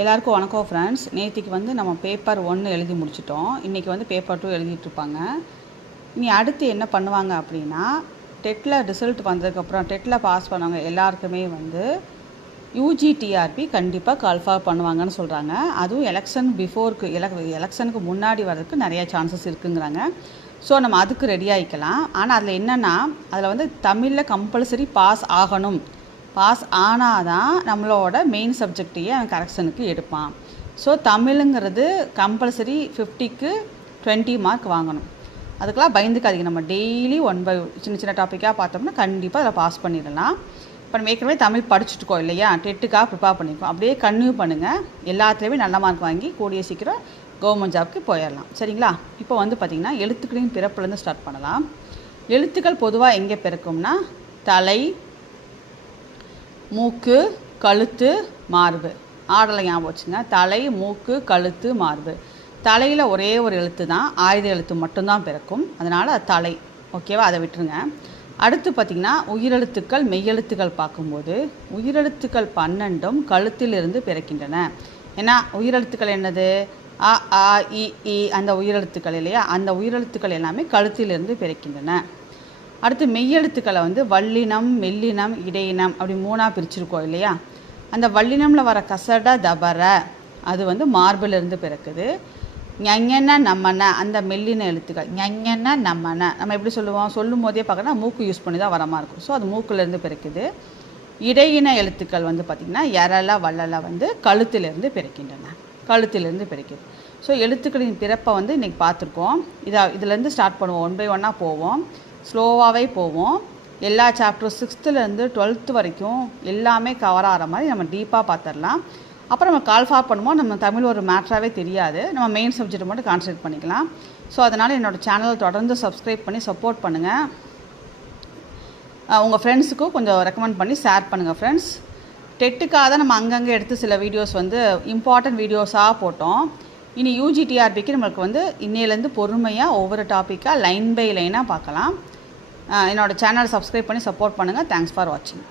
எல்லாருக்கும் வணக்கம் ஃப்ரெண்ட்ஸ். நேற்றுக்கு வந்து நம்ம பேப்பர் 1 எழுதி முடிச்சிட்டோம். இன்றைக்கி வந்து பேப்பர் 2 எழுதிட்டுருப்பாங்க. இனி அடுத்து என்ன பண்ணுவாங்க அப்படின்னா, டெட்டில் ரிசல்ட் வந்ததுக்கப்புறம் டெட்டில் பாஸ் பண்ணவங்க எல்லாருக்குமே வந்து யூஜிடிஆர்பி கண்டிப்பாக கால்ஃபார் பண்ணுவாங்கன்னு சொல்கிறாங்க. அதுவும் எலெக்ஷன் பிஃபோருக்கு எலெக்ஷனுக்கு முன்னாடி வர்றதுக்கு நிறையா சான்சஸ் இருக்குங்கிறாங்க. ஸோ நம்ம அதுக்கு ரெடி ஆகிக்கலாம். ஆனால் அதில் என்னென்னா, அதில் வந்து தமிழில் கம்பல்சரி பாஸ் ஆகணும். பாஸ் ஆனால் தான் நம்மளோட மெயின் சப்ஜெக்டையே அவன் கரெக்ஷனுக்கு எடுப்பான். ஸோ தமிழுங்கிறது கம்பல்சரி 50க்கு 20 மார்க் வாங்கணும். அதுக்கெலாம் பயந்துக்காதீங்க. நம்ம டெய்லி 1 by சின்ன சின்ன டாப்பிக்காக பார்த்தோம்னா கண்டிப்பாக அதில் பாஸ் பண்ணிடலாம். இப்போ நம்ம ஏற்கனவே தமிழ் படிச்சுட்டுக்கோம் இல்லையா, டெட்டுக்காக ப்ரிப்பேர் பண்ணியிருக்கோம். அப்படியே கன்டினியூ பண்ணுங்கள். எல்லாத்துலேயுமே நல்ல மார்க் வாங்கி கூடிய சீக்கிரம் கவர்மெண்ட் ஜாப்க்கு போயிடலாம். சரிங்களா? இப்போ வந்து பார்த்திங்கன்னா எழுத்துக்களின் பிறப்புலேருந்து ஸ்டார்ட் பண்ணலாம். எழுத்துக்கள் பொதுவாக எங்கே பிறக்கும்னா தலை, மூக்கு, கழுத்து, மார்பு. ஆடலை ஞாபகம் வச்சுங்க. தலை, மூக்கு, கழுத்து, மார்பு. தலையில் ஒரே ஒரு எழுத்து தான், ஆயுத எழுத்து மட்டும்தான் பிறக்கும். அதனால் தலை. ஓகேவா? அதை விட்டுருங்க. அடுத்து பார்த்திங்கன்னா உயிரெழுத்துக்கள் மெய்யெழுத்துக்கள் பார்க்கும்போது உயிரெழுத்துக்கள் 12ம் கழுத்திலிருந்து பிறக்கின்றன. ஏன்னா உயிரெழுத்துக்கள் என்னது? அ, ஆ, இ, ஈ அந்த உயிரெழுத்துக்கள் இல்லையா, அந்த உயிரெழுத்துக்கள் எல்லாமே கழுத்திலிருந்து பிறக்கின்றன. அடுத்து மெய்யெழுத்துக்களை வந்து வல்லினம், மெல்லினம், இடையினம் அப்படி 3ஆக பிரிச்சிருக்கோம் இல்லையா. அந்த வல்லினமில் வர கசட, தபர அது வந்து மார்பிலிருந்து பிறக்குது. ஞஞன, நம்மன அந்த மெல்லின எழுத்துக்கள் ஞஞன, நம்மன நம்ம எப்படி சொல்லுவோம்? சொல்லும் போதே பார்க்கணும் மூக்கு யூஸ் பண்ணி தான் வர மாதிரி இருக்கும். ஸோ அது மூக்கிலேருந்து பிறக்குது. இடையின எழுத்துக்கள் வந்து பார்த்திங்கன்னா எரல, வள்ளல வந்து கழுத்திலிருந்து பிறக்கின்றன. கழுத்திலிருந்து பிறக்குது. ஸோ எழுத்துக்களின் பிறப்பை வந்து இன்றைக்கி பார்த்துருக்கோம். இதிலேருந்து ஸ்டார்ட் பண்ணுவோம். 1 by 1 போவோம். ஸ்லோவாகவே போவோம். எல்லா சாப்டரும் 6th-லேருந்து 12th வரைக்கும் எல்லாமே கவர் ஆகிற மாதிரி நம்ம டீப்பாக பார்த்துடலாம். அப்புறம் நம்ம கால்ஃபார் பண்ணுவோம். நம்ம தமிழ் ஒரு மேட்ராகவே தெரியாது. நம்ம மெயின் சப்ஜெக்ட் மட்டும் கான்சன்ட்ரேட் பண்ணிக்கலாம். ஸோ அதனால் என்னோடய சேனலை தொடர்ந்து சப்ஸ்கிரைப் பண்ணி சப்போர்ட் பண்ணுங்கள். உங்கள் ஃப்ரெண்ட்ஸுக்கும் கொஞ்சம் ரெக்கமெண்ட் பண்ணி ஷேர் பண்ணுங்கள் ஃப்ரெண்ட்ஸ். டெட்டுக்காக தான் நம்ம அங்கங்கே எடுத்து சில வீடியோஸ் வந்து இம்பார்ட்டன்ட் வீடியோஸாக போட்டோம். இனி யூஜிடிஆர்பிக்கு நம்மளுக்கு வந்து இன்னையிலேருந்து பொறுமையாக ஒவ்வொரு டாப்பிக்காக லைன் பை லைனாக பார்க்கலாம். என்னோடய சேனலை சப்ஸ்கிரைப் பண்ணி சப்போர்ட் பண்ணுங்கள். தேங்க்ஸ் ஃபார் வாட்சிங்.